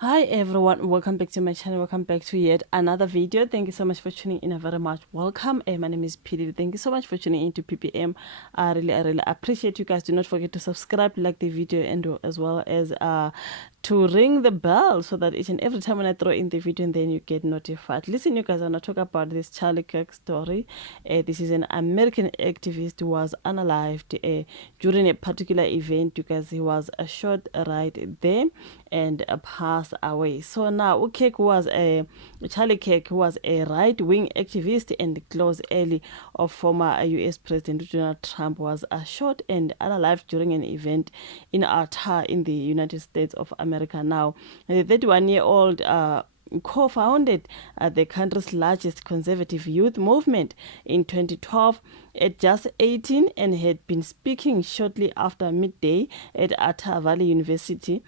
Hi everyone, welcome back to my channel. Welcome back to yet another video. Thank you so much for tuning in. A very much welcome. My name is PD. Thank you so much for tuning in to PPM. I really appreciate you guys. Do not forget to subscribe, like the video, and as well as to ring the bell so that each and every time when I throw in the video and then you get notified. Listen, you guys, I'm gonna talk about this Charlie Kirk story. This is an American activist who was unalived during a particular event. You guys, he was shot right there and passed away. So now Charlie Kirk, who was a right-wing activist and close ally of former US President Donald Trump, was shot and unalived during an event in Utah in the United States of America. Now, the 31-year-old co-founded the country's largest conservative youth movement in 2012 at just 18 and had been speaking shortly after midday at Utah Valley University.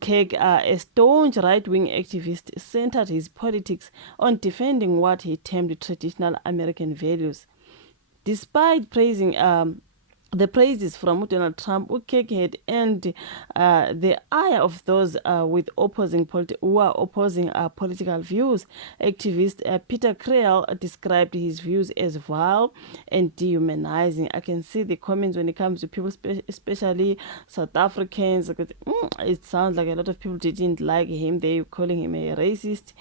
Kirk, a staunch right-wing activist, centered his politics on defending what he termed traditional American values. Despite praising the praises from Donald Trump, Kirk had earned the ire of those with who are opposing political views. Activist Peter Creel described his views as vile and dehumanizing. I can see the comments when it comes to people, especially South Africans. It sounds like a lot of people didn't like him. They were calling him a racist,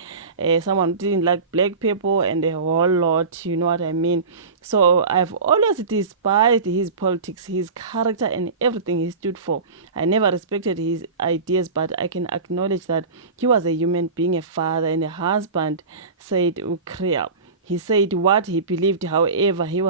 someone who didn't like black people, and a whole lot. You know what I mean? So I've always despised his politics, his character, and everything he stood for. I never respected his ideas, but I can acknowledge that he was a human being, a father, and a husband, said Ukrea. He said what he believed, however, he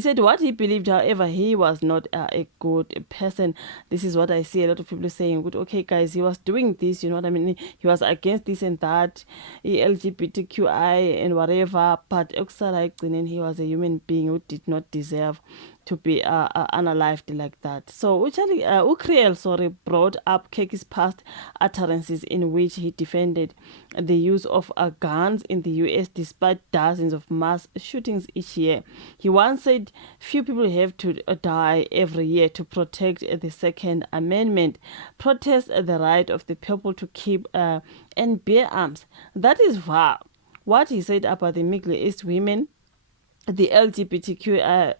said what he believed, however, he was not a good person. This is what I see a lot of people saying. Good, okay, guys, he was doing this, you know what I mean? He was against this and that, LGBTQI and whatever, but he was a human being who did not deserve to be unalived like that. So Ukriel, brought up Keki's past utterances in which he defended the use of guns in the US despite dozens of mass shootings each year. He once said few people have to die every year to protect the Second Amendment, protest the right of the people to keep and bear arms. That is vile. What he said about the Middle East women, the LGBTQI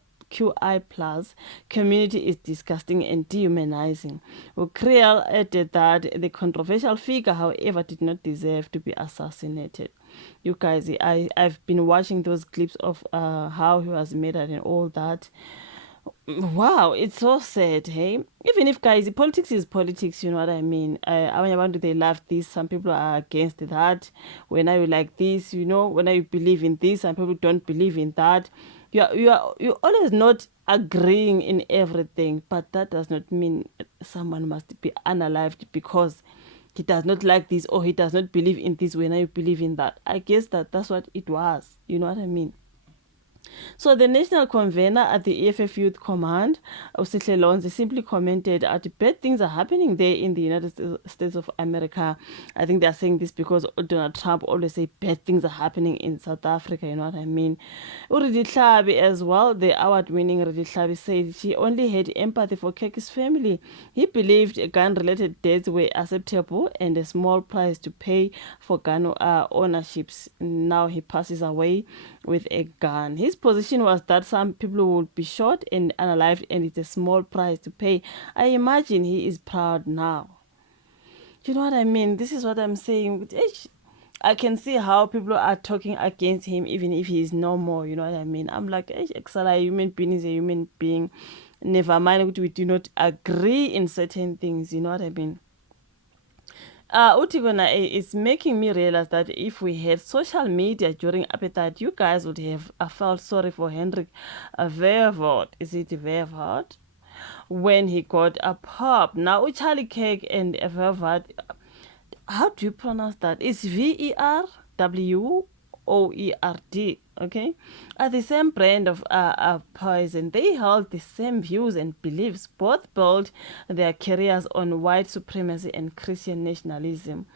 plus community is disgusting and dehumanizing. Creel added that the controversial figure, however, did not deserve to be assassinated. You guys, I've been watching those clips of how he was murdered and all that. Wow, it's so sad, hey? Even if, guys, politics is politics, you know what I mean? When want to they love this, some people are against that. When I like this, you know, when I believe in this, some people don't believe in that. You always not agreeing in everything, but that does not mean someone must be unalived because he does not like this or he does not believe in this when I believe in that. I guess that's what it was. You know what I mean? So the national convener at the EFF Youth Command, Usihle Lonzi, simply commented that bad things are happening there in the United States of America. I think they're saying this because Donald Trump always say bad things are happening in South Africa, you know what I mean? Uridi Hlabi as well, the award-winning Uridi Hlabi, said she only had empathy for Keki's family. He believed gun-related deaths were acceptable and a small price to pay for gun ownerships. Now he passes away with a gun. His position was that some people would be shot and unalived and it's a small price to pay. I imagine he is proud now. You know what I mean? This is what I'm saying. I can see how people are talking against him even if he is no more. You know what I mean? I'm like, a human being is a human being. Never mind, we do not agree in certain things. You know what I mean? Utigona, it's making me realize that if we had social media during apartheid, you guys would have felt sorry for Hendrik Verwoerd. Is it Verwoerd? When he got a pop. Now, Charlie Kirk and Verwoerd, how do you pronounce that? It's Verwoerd, okay, are the same brand of poison. They hold the same views and beliefs. Both built their careers on white supremacy and Christian nationalism.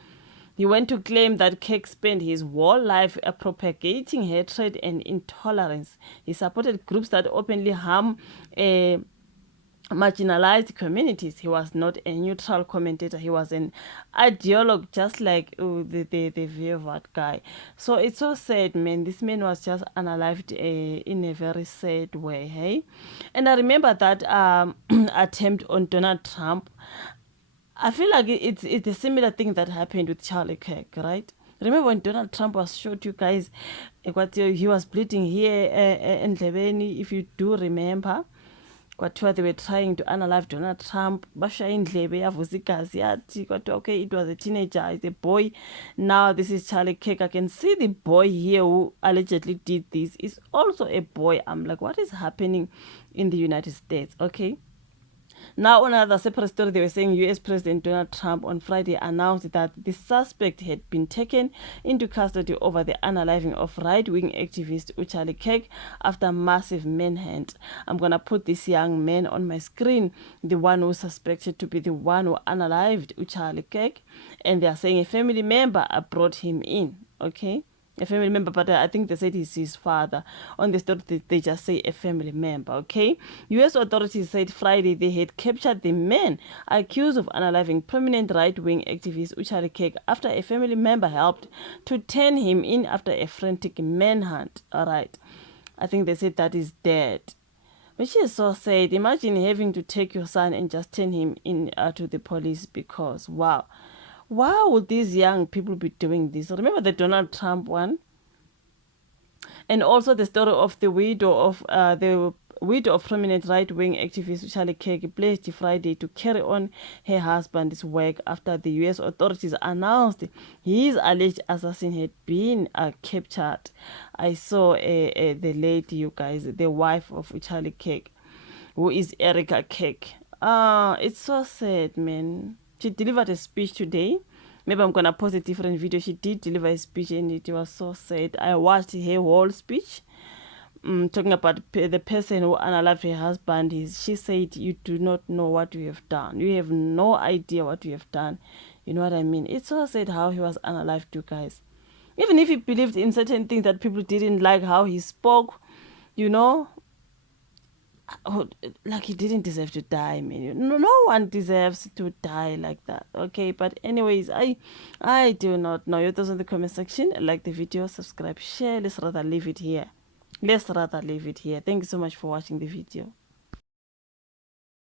He went to claim that Kirk spent his whole life propagating hatred and intolerance. He supported groups that openly harm marginalized communities. He was not a neutral commentator. He was an ideologue, just like the view of that guy. So it's so sad, man. This man was just unalived in a very sad way, hey? And I remember that attempt on Donald Trump. I feel like it's a similar thing that happened with Charlie Kirk, right? Remember when Donald Trump was shot, you guys, he was bleeding here in Leveni, if you do remember. Kwathiwa they were trying to unalive Donald Trump, bashaya indlebe yavuza igazi yathi kwathiwa okay, it was a teenager, it's a boy. Now this is Charlie Kirk. I can see the boy here who allegedly did this is also a boy. I'm like, what is happening in the United States? Okay. Now, on another separate story, they were saying US President Donald Trump on Friday announced that the suspect had been taken into custody over the unaliving of right-wing activist Charlie Kirk after massive manhunt. I'm going to put this young man on my screen, the one who suspected to be the one who unalived Charlie Kirk, and they are saying a family member brought him in, okay? A family member, but I think they said he's his father. On the story, they just say a family member, okay? U.S. authorities said Friday they had captured the man accused of unaliving prominent right-wing activist Charlie Kirk after a family member helped to turn him in after a frantic manhunt. All right. I think they said that he's dead. Which is so sad. Imagine having to take your son and just turn him in to the police because, wow. Why would these young people be doing this? Remember the Donald Trump one? And also the story of the widow of prominent right-wing activist Charlie Kirk pledged Friday to carry on her husband's work after the U.S. authorities announced his alleged assassin had been captured. I saw the lady, you guys, the wife of Charlie Kirk, who is Erica Kirk. It's so sad, man. She delivered a speech today. Maybe I'm gonna post a different video. She did deliver a speech and it was so sad. I watched her whole speech, talking about the person who unalived her husband. She said, "You do not know what you have done. You have no idea what you have done." You know what I mean? It's so sad how he was unalived, you guys. Even if he believed in certain things that people didn't like how he spoke, you know, like he didn't deserve to die, man. No one deserves to die like that, okay? But anyways, I do not know. Your thoughts in the comment section. Like the video, subscribe, share. Let's rather leave it here. Thank you so much for watching the video.